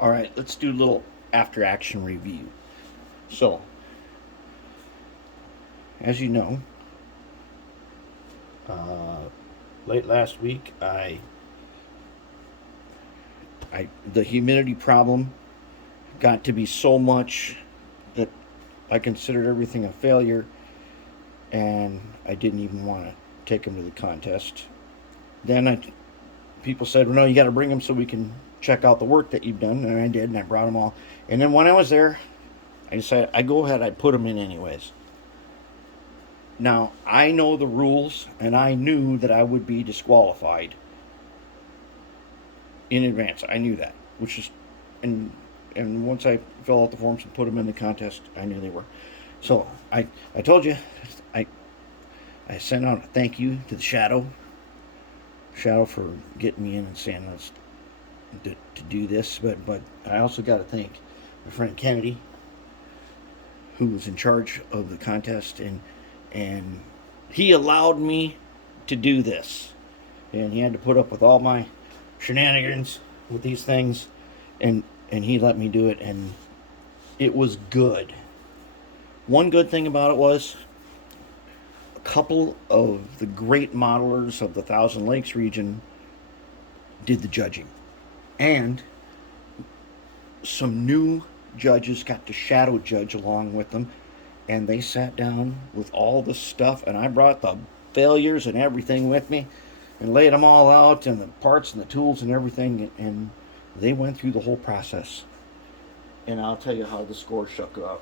All right, let's do a little after action review. So, as you know, uh, late last week, the humidity problem got to be so much that I considered everything a failure, and I didn't even want to take him to the contest. Then people said, "Well, no, you got to bring him so we can check out the work that you've done," and I did, and I brought them all. And then when I was there, I decided I go ahead, I put them in anyways. Now, I know the rules, and I knew that I would be disqualified in advance. I knew that, which is, and and once I fill out the forms and put them in the contest, I knew they were. So I told you, I I sent out a thank you to the Shadow for getting me in and saying let's to do this. But I also got to thank my friend Kennedy, who was in charge of the contest, and he allowed me to do this, and he had to put up with all my shenanigans with these things, and he let me do it, and it was good. One good thing about it was a couple of the great modelers of the Thousand Lakes region did the judging, and some new judges got to shadow judge along with them, and they sat down with all the stuff, and I brought the failures and everything with me and laid them all out and the parts and the tools and everything, and they went through the whole process, and I'll tell you how the score shook up.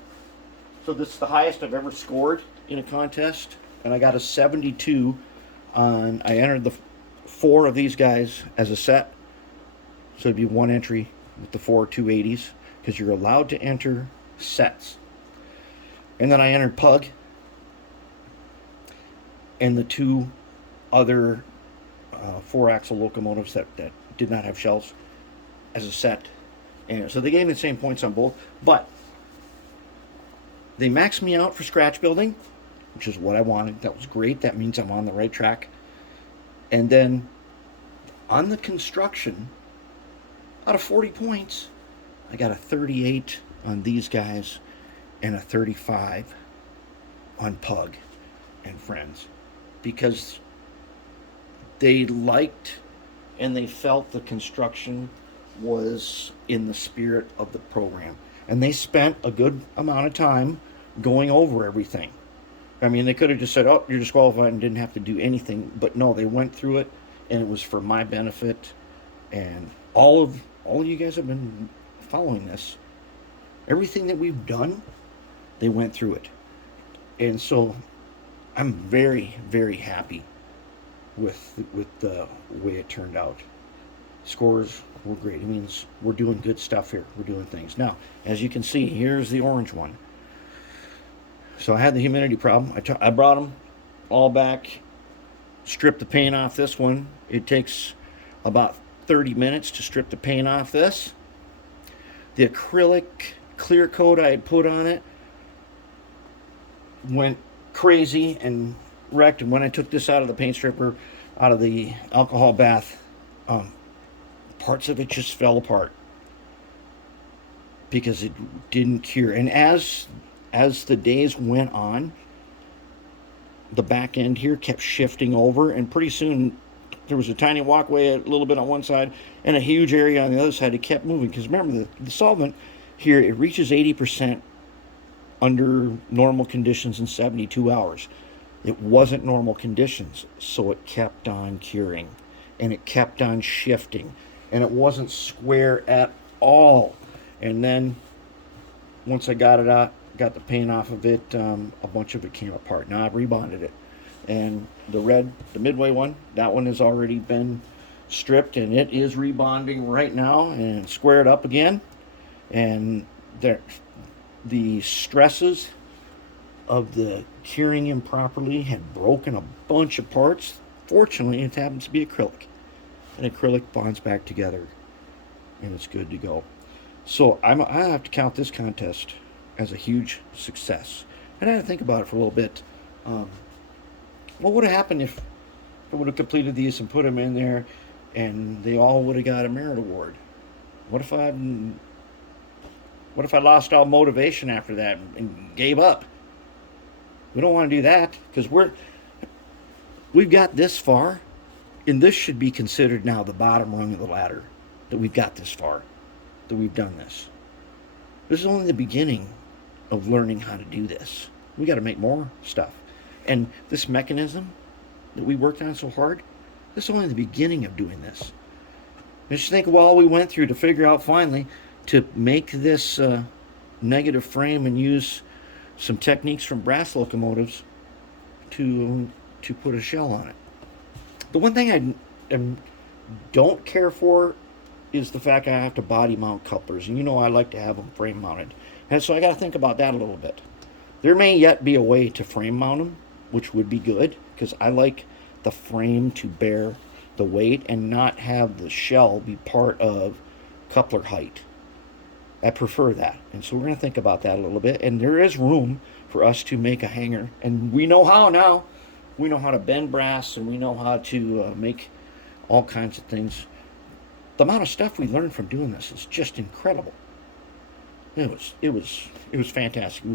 So this is the highest I've ever scored in a contest, and I got a 72 on. I entered the four of these guys as a set, so it'd be one entry with the four 280s because you're allowed to enter sets. And then I entered Pug and the two other four axle locomotives that did not have shells as a set. And so they gave me the same points on both, but they maxed me out for scratch building, which is what I wanted. That was great. That means I'm on the right track. And then on the construction, out of 40 points, I got a 38 on these guys and a 35 on Pug and Friends because they liked and they felt the construction was in the spirit of the program. And they spent a good amount of time going over everything. I mean, they could have just said, "Oh, you're disqualified," and didn't have to do anything. But no, they went through it, and it was for my benefit. And all of you guys have been following this. Everything that we've done, they went through it, and so I'm very, very happy with the way it turned out. Scores were great. It means we're doing good stuff here. We're doing things now. As you can see, here's the orange one. So I had the humidity problem. I brought them all back, stripped the paint off this one. It takes about 30 minutes to strip the paint off this. The acrylic clear coat I had put on it went crazy and wrecked. And when I took this out of the paint stripper, out of the alcohol bath, parts of it just fell apart because it didn't cure. And as the days went on, the back end here kept shifting over, and pretty soon there was a tiny walkway a little bit on one side and a huge area on the other side. It kept moving because remember the solvent here, it reaches 80% under normal conditions in 72 hours. It wasn't normal conditions, so it kept on curing and it kept on shifting, and it wasn't square at all. And then once I got it out, got the paint off of it, a bunch of it came apart. Now I've rebonded it, and the Midway one, that one has already been stripped, and it is rebonding right now and squared up again. And there, the stresses of the curing improperly had broken a bunch of parts. Fortunately, it happens to be acrylic, and acrylic bonds back together, and it's good to go. So I have to count this contest as a huge success. And I had to think about it for a little bit. Um, what would have happened if I would have completed these and put them in there, and they all would have got a merit award? What if I What if I lost all motivation after that and gave up? We don't want to do that because we've got this far, and this should be considered now the bottom rung of the ladder, that we've got this far, that we've done this. This is only the beginning of learning how to do this. We got to make more stuff. And this mechanism that we worked on so hard, this is only the beginning of doing this. Just think of all we went through to figure out finally to make this negative frame and use some techniques from brass locomotives to put a shell on it. The one thing don't care for is the fact I have to body mount couplers, and I like to have them frame mounted, and so I got to think about that a little bit. There may yet be a way to frame mount them, which would be good, because I like the frame to bear the weight and not have the shell be part of coupler height. I prefer that, and so we're going to think about that a little bit, and there is room for us to make a hanger, and we know how now. We know how to bend brass, and we know how to make all kinds of things. The amount of stuff we learned from doing this is just incredible. It was fantastic.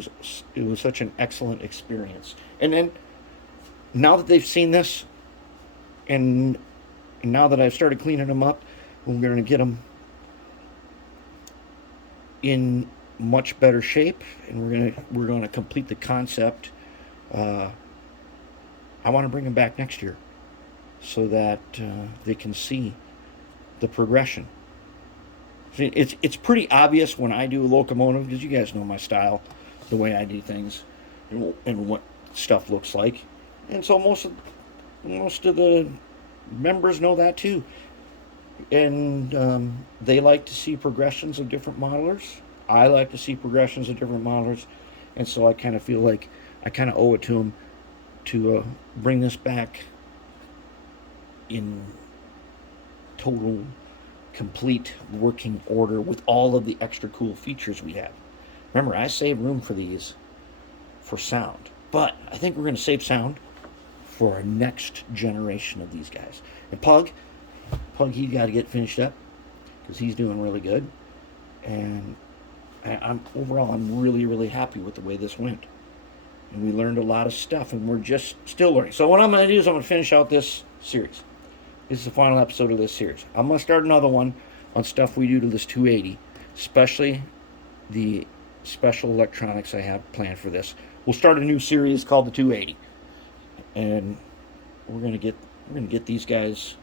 It was such an excellent experience. And then now that they've seen this, and now that I've started cleaning them up, we're going to get them in much better shape, and we're going to complete the concept. I want to bring them back next year so that they can see the progression. See, it's pretty obvious when I do a locomotive, because you guys know my style, the way I do things, and what stuff looks like, and so most of the members know that too, and they like to see progressions of different modelers. I like to see progressions of different modelers, and so I kind of feel like I kind of owe it to them to bring this back in total, complete working order with all of the extra cool features we have. Remember, I saved room for these for sound, but I think we're going to save sound for our next generation of these guys. And Pug, he's got to get finished up because he's doing really good, and I'm really, really happy with the way this went. And we learned a lot of stuff, and we're just still learning. So what I'm going to do is I'm going to finish out this series. This is the final episode of this series. I'm going to start another one on stuff we do to this 280, especially the special electronics I have planned for this. We'll start a new series called the 280, and we're going to get these guys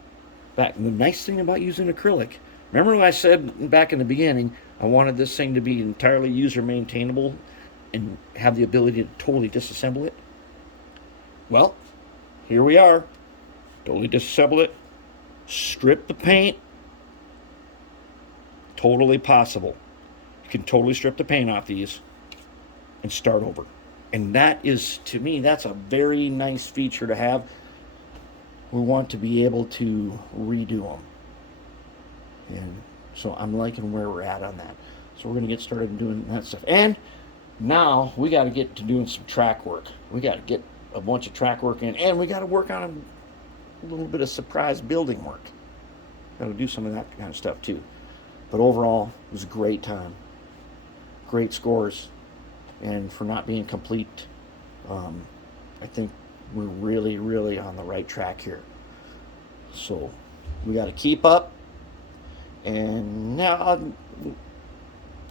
back. And the nice thing about using acrylic, remember when I said back in the beginning, I wanted this thing to be entirely user maintainable and have the ability to totally disassemble it? Well, here we are. Totally disassemble it. Strip the paint. Totally possible. You can totally strip the paint off these and start over. And that is, to me, that's a very nice feature to have. We want to be able to redo them. And so I'm liking where we're at on that. So we're going to get started doing that stuff. And now we got to get to doing some track work. We got to get a bunch of track work in, and we got to work on a little bit of surprise building work. Got to do some of that kind of stuff too. But overall, it was a great time. Great scores, and for not being complete, I think we're really, really on the right track here. So we got to keep up, and now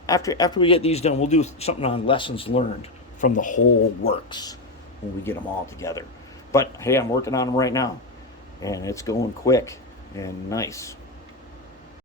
after we get these done, we'll do something on lessons learned from the whole works when we get them all together. But hey, I'm working on them right now, and it's going quick and nice.